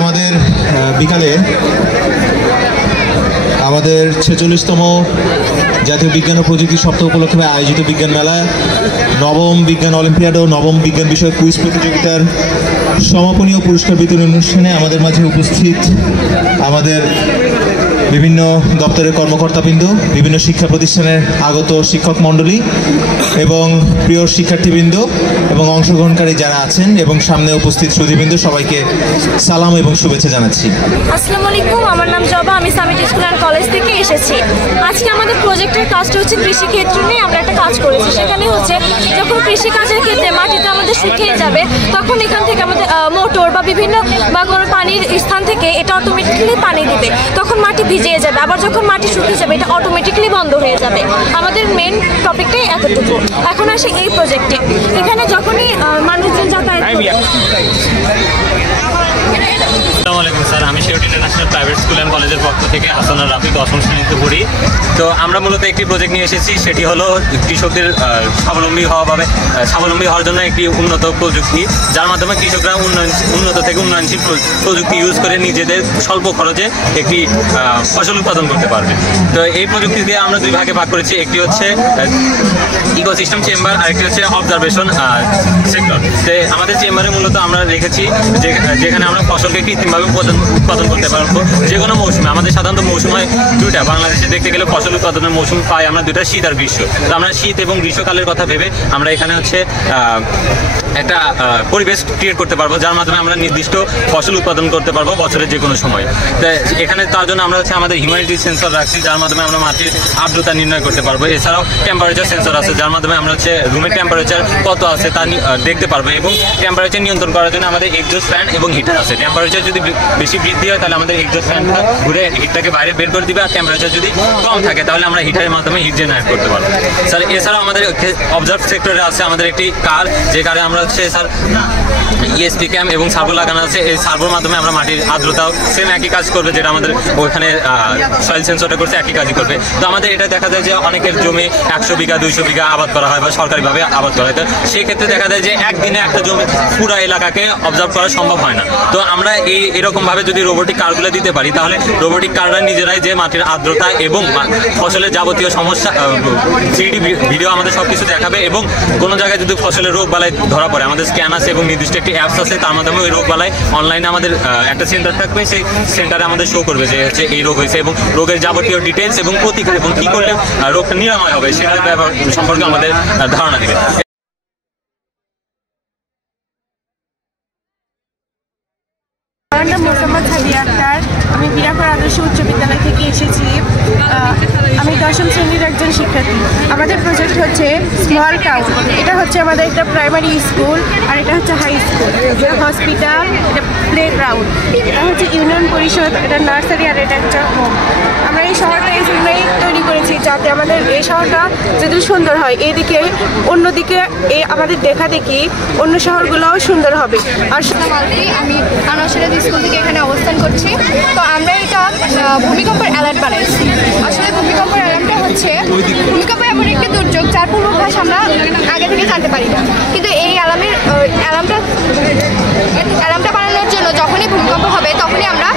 আমাদের বিকালে আমাদের 46তম জাতীয় বিজ্ঞান ও প্রযুক্তি সপ্তাহ উপলক্ষে আয়োজিত বিজ্ঞান মেলা, নবম বিজ্ঞান অলিম্পিয়াড ও নবম বিজ্ঞান বিষয়ক কুইজ প্রতিযোগিতার সমাপনী ও পুরস্কার বিতরণ অনুষ্ঠানে আমাদের মাঝে উপস্থিত আমাদের বিভিন্ন দপ্তরের কর্মকর্তাবৃন্দ, বিভিন্ন শিক্ষা প্রতিষ্ঠানের আগত শিক্ষক মণ্ডলী এবং প্রিয় শিক্ষার্থীবৃন্দ এবং অংশগ্রহণকারী যারা আছেন এবং সামনে উপস্থিত সুধীবৃন্দ, সবাইকে সালাম এবং শুভেচ্ছা জানাচ্ছি। আসসালামু আলাইকুম, আমার নাম জবা, আমি সামিট স্কুল অ্যান্ড কলেজ থেকে এসেছি। আজকে আমাদের প্রজেক্টের কাজটা হচ্ছে কৃষিক্ষেত্র নিয়ে আমরা একটা কাজ করেছি। সেখানে হচ্ছে যখন কৃষিকাজের ক্ষেত্রে মাটিতে আমাদের শুকিয়ে যাবে, তখন এখান থেকে আমাদের মোটর বা বিভিন্ন বা কোনো পানির স্থান থেকে এটা অটোমেটিক্যালি পানি দিবে, তখন মাটি ভিজে যাবে। আবার যখন মাটি শুকিয়ে যাবে এটা অটোমেটিক্যালি বন্ধ হয়ে যাবে। আমাদের মেন টপিকটাই এতটুকু। এখন আসে এই প্রজেক্টে, এখানে যখনই মানুষজন যাতায়াত আসসালামু আলাইকুম স্যার, আমি sure international private school and কলেজের পক্ষ থেকে হাসান আর রাফি 10ম শ্রেণীতে পড়ি। তো আমরা মূলত একটি প্রজেক্ট নিয়ে এসেছি, সেটি হলো কৃষকদের স্বাবলম্বী হওয়ার জন্য একটি উন্নত প্রযুক্তি, যার মাধ্যমে কৃষকরা উন্নত থেকে উন্নয়নশীল প্রযুক্তি ইউজ করে নিজেদের স্বল্প খরচে একটি ফসল উৎপাদন করতে পারবে। তো এই প্রযুক্তি দিয়ে আমরা দুই ভাগে ভাগ করেছি, একটি হচ্ছে ইকোসিস্টেম চেম্বার আর একটি হচ্ছে অবজারভেশন সেক্টর। তো আমাদের চেম্বারে মূলত আমরা রেখেছি যেখানে আমরা ফসলকে কৃত্রিমভাবে উৎপাদন করতে পারবো যে কোনো মৌসুমে। আমাদের সাধারণত মৌসুম হয় দুইটা, বাংলাদেশে দেখতে গেলে ফসল উৎপাদনের মৌসুম পাই আমরা দুইটা, শীত আর গ্রীষ্ম। তো আমরা শীত এবং গ্রীষ্মকালের কথা ভেবে আমরা এখানে হচ্ছে একটা পরিবেশ ক্রিয়েট করতে পারবো, যার মাধ্যমে আমরা নির্দিষ্ট ফসল উৎপাদন করতে পারবো বছরের যে কোনো সময়। তো এখানে তার জন্য আমরা হচ্ছে আমাদের হিউম্যানিটি সেন্সর রাখছি, যার মাধ্যমে আমরা মাটির আর্দ্রতা নির্ণয় করতে পারবো। এছাড়াও টেম্পারেচার সেন্সর আছে, যার মাধ্যমে আমরা হচ্ছে রুমের টেম্পারেচার কত আছে তা দেখতে পারবো। এবং টেম্পারেচার নিয়ন্ত্রণ করার জন্য আমাদের এক্সজস্ট ফ্যান এবং হিটার আছে। টেম্পারেচার যদি বেশি বৃদ্ধি হয় তাহলে আমাদের এক্সজস্ট ফ্যানটা ঘুরে হিটটাকে বাইরে বের করে দিবে, আর টেম্পারেচার যদি কম থাকে তাহলে আমরা হিটারের মাধ্যমে হিট জেনারেট করতে পারবো। স্যার এছাড়াও আমাদের অবজার্ভ সেক্টরে আছে আমাদের একটি কার, যে কারে আমরা হচ্ছে স্যার ইএসপি ক্যাম এবং সার্ভো লাগানো আছে। এই সার্ভোর মাধ্যমে আমরা মাটির আর্দ্রতাও সেম একই কাজ করবে, যেটা আমাদের ওইখানে সয়েল সেন্সরটা করছে একই কাজই করবে। তো আমাদের এটা দেখা যায় যে অনেকের জমি 100 বিঘা 200 বিঘা আবাদ করা হয় বা সরকারিভাবে আবাদ করা হয়। তো সেক্ষেত্রে দেখা যায় যে একদিনে একটা জমি পুরো এলাকাকে অবজার্ভ করা সম্ভব হয় না। তো আমরা এরকমভাবে যদি রোবোটিক কারগুলো দিতে পারি, তাহলে রোবোটিক কাররা নিজেরাই যে মাটির আর্দ্রতা এবং ফসলের যাবতীয় সমস্যা 3D ভিডিও আমাদের সব কিছু দেখাবে। এবং কোনো জায়গায় যদি ফসলের রোগ বালাই ধরা পড়ে, আমাদের স্ক্যান আছে এবং নির্দিষ্ট একটি অ্যাপস আছে, তার মাধ্যমে ওই রোগ বালাই অনলাইনে আমাদের একটা সেন্টার থাকবে, সেই সেন্টারে আমাদের শো করবে যে হচ্ছে এই রোগ হয়েছে এবং রোগের যাবতীয় ডিটেলস এবং প্রতিকার এবং কী করলে রোগটা নিরাময় হবে সেটার ব্যাপার সম্পর্কে আমাদের ধারণা দেবে। আমার নাম মোসাম্মদ হাবিয়া আক্তার, আমি বিরাকর আদর্শ উচ্চ বিদ্যালয় থেকে এসেছি। আমি 10ম শ্রেণীর একজন শিক্ষার্থী। আমাদের প্রজেক্ট হচ্ছে স্মল টাউন। এটা হচ্ছে আমাদের একটা প্রাইমারি স্কুল, আর এটা হচ্ছে হাই স্কুল, এটা হসপিটাল, এটা প্লে গ্রাউন্ড, এটা হচ্ছে ইউনিয়ন পরিষদ, এটা নার্সারি, আর এটা একটা হোম। আমরা এই শহরটা এই জন্যই তৈরি করেছি যাতে আমাদের এই শহরটা যদি সুন্দর হয়, এদিকে অন্যদিকে আমাদের দেখা দেখি অন্য শহরগুলোও সুন্দর হবে। আর আমি আনোয়ারা স্কুল থেকে এখানে অবস্থান করছি। তো আমরা এটা ভূমিকম্পের অ্যালার্ট বানাইছি। আসলে ভূমিকম্পের অ্যালার্টটা হচ্ছে ভূমিকম্প এমন একটি দুর্যোগ যার পূর্বাভাস আমরা আগে থেকে জানতে পারি না, কিন্তু এই অ্যালার্মটা বানানোর জন্য যখনই ভূমিকম্প হবে তখনই আমরা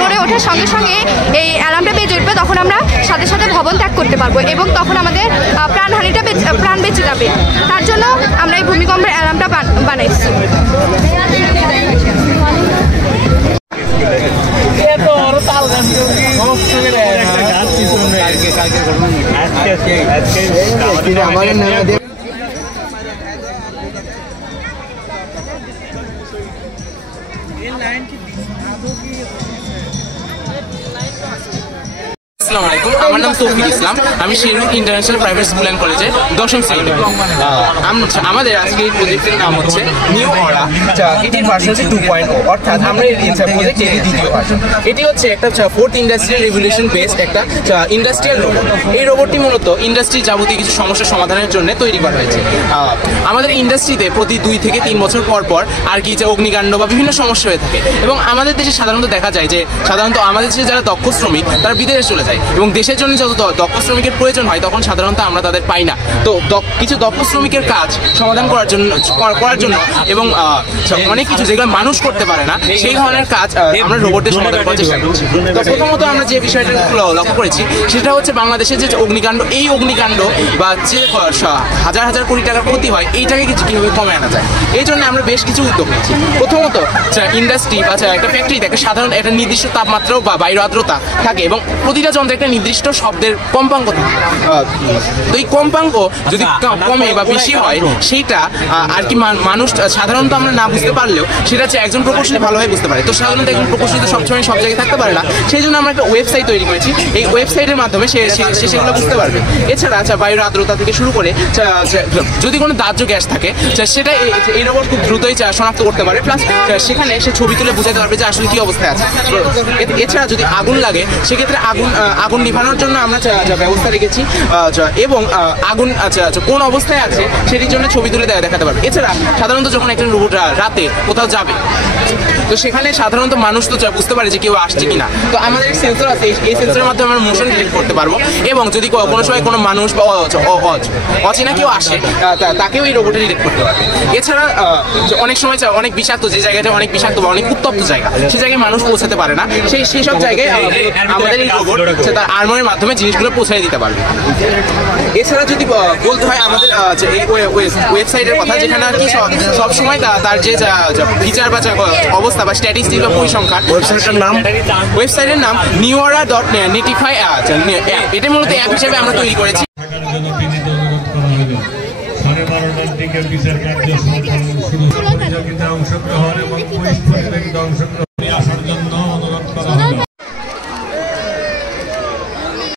নড়ে ওঠার সঙ্গে সঙ্গে এই অ্যালার্মটা বেজে উঠবে, তখন আমরা সাথে সাথে ভবন ত্যাগ করতে পারবো এবং তখন আমাদের প্রাণ বেঁচে যাবে। তার জন্য আমরা এই ভূমিকম্পের অ্যালার্মটা বানাইছি। আসসালামু আলাইকুম, আমার নাম তৌফিক ইসলাম, আমি শিরুক ইন্টারন্যাশনাল প্রাইভেট স্কুল অ্যান্ড কলেজে 10ম শ্রেণীতে। আমাদের আজকে এই প্রজেক্টের নাম হচ্ছে নিউ অরা, এটির ভার্সন হচ্ছে 2.0, অর্থাৎ আমরা এই প্রজেক্ট এর দ্বিতীয় ভার্সন। এটি হচ্ছে একটা 4th ইন্ডাস্ট্রিয়াল রেভলিউশন বেসড একটা ইন্ডাস্ট্রিয়াল রোবট। এই রোবটটি মূলত ইন্ডাস্ট্রির যাবতীয় কিছু সমস্যা সমাধানের জন্য তৈরি করা হয়েছে। আমাদের ইন্ডাস্ট্রিতে প্রতি 2 থেকে 3 বছর পর পর আর কি যে অগ্নিকাণ্ড বা বিভিন্ন সমস্যা হয়ে থাকে, এবং আমাদের দেশে সাধারণত দেখা যায় যে সাধারণত আমাদের দেশে যারা দক্ষ শ্রমিক তারা বিদেশে চলে যায়। যায় এবং দেশের জন্য যত দক্ষ শ্রমিকের প্রয়োজন হয় তখন সাধারণত আমরা তাদের পাই না। তো কিছু দক্ষ শ্রমিকের কাজ সমাধান করার জন্য এবং অনেক কিছু যেগুলো মানুষ করতে পারে না সেই ধরনের কাজ আমরা রোবটদের সমাধান করার চেষ্টা করছি। তো প্রথমত আমরা যে বিষয়টা লক্ষ্য করেছি সেটা হচ্ছে বাংলাদেশের যে অগ্নিকাণ্ড, এই অগ্নিকাণ্ড বা যে হাজার হাজার কোটি টাকার ক্ষতি হয় এইটাকে কীভাবে কমে আনা যায়, এই জন্য আমরা বেশ কিছু উদ্যোগ নিয়েছি। প্রথমত ইন্ডাস্ট্রি বা একটা ফ্যাক্টরি থেকে সাধারণ একটা নির্দিষ্ট তাপমাত্রা বা বায়ুর আর্দ্রতা থাকে এবং প্রতিটা যন্ত্রে একটা নির্দিষ্ট শব্দের কম্পাঙ্ক থাকে। তো এই কম্পাঙ্ক যদি কমে বা বেশি হয় সেইটা আর কি মানুষ সাধারণত আমরা না বুঝতে পারলেও সেটা হচ্ছে একজন প্রকৌশলী ভালোভাবে বুঝতে পারে। তো সাধারণত একজন প্রকৌশলী তো সবসময় সব জায়গায় থাকতে পারে না, সেই জন্য আমরা একটা ওয়েবসাইট তৈরি করেছি। এই ওয়েবসাইটের মাধ্যমে সে সেগুলো বুঝতে পারবে। এছাড়া বায়ুর আর্দ্রতা থেকে শুরু করে যদি কোনো দাহ্য গ্যাস থাকে সেটা এই রোবট খুব দ্রুতই শনাক্ত করতে পারে, প্লাস সেখানে সে ছবি তুলে বোঝাতে পারবে যে আসলে কি অবস্থায় আছে। এছাড়া যদি আগুন লাগে সেক্ষেত্রে আগুন নিভানোর জন্য আমরা ব্যবস্থা রেখেছি এবং আগুন কোন অবস্থায় আছে সেটির জন্য ছবি তুলে দেখাতে পারবে। এছাড়া সাধারণত যখন একটা রোবট রাতে কোথাও যাবে তো সেখানে সাধারণত মানুষ তো বুঝতে পারে যে কেউ আসছে কিনা, তো আমাদের সেন্সর আছে, এই সেন্সরের মাধ্যমে আমরা মোশন ডিটেক্ট করতে পারবো এবং যদি কোনো সময় কোনো মানুষ বা অচেনা কেউ আসে তাকেও এই রোবটে ডিটেক্ট করতে পারবে। এছাড়া অনেক সময় অনেক বিষাক্ত, যে জায়গাটা অনেক বিষাক্ত বা অনেক উত্তপ্ত জায়গা, সেই জায়গায় মানুষ পৌঁছাতে পারে না, সেই সব জায়গায় আমাদের এই রোবট তার আর্মের মাধ্যমে জিনিসগুলো পৌঁছে দিতে পারবে। এছাড়া যদি বলতে হয় আমাদের এই ওয়েবসাইটের কথা, যেখানে আর কি সবসময় তার যে ফিচার বা অবস্থা বা স্ট্যাটিস্টিক্স বা পরিসংখ্যান, ওয়েবসাইটের নাম neora.netify অ্যাপ। এটা মূলত অ্যাপ হিসেবে আমরা তৈরি করেছি। বিচার কার্য অংশগ্রহণ এবং কুইজ প্রতিযোগিতা অংশগ্রহণ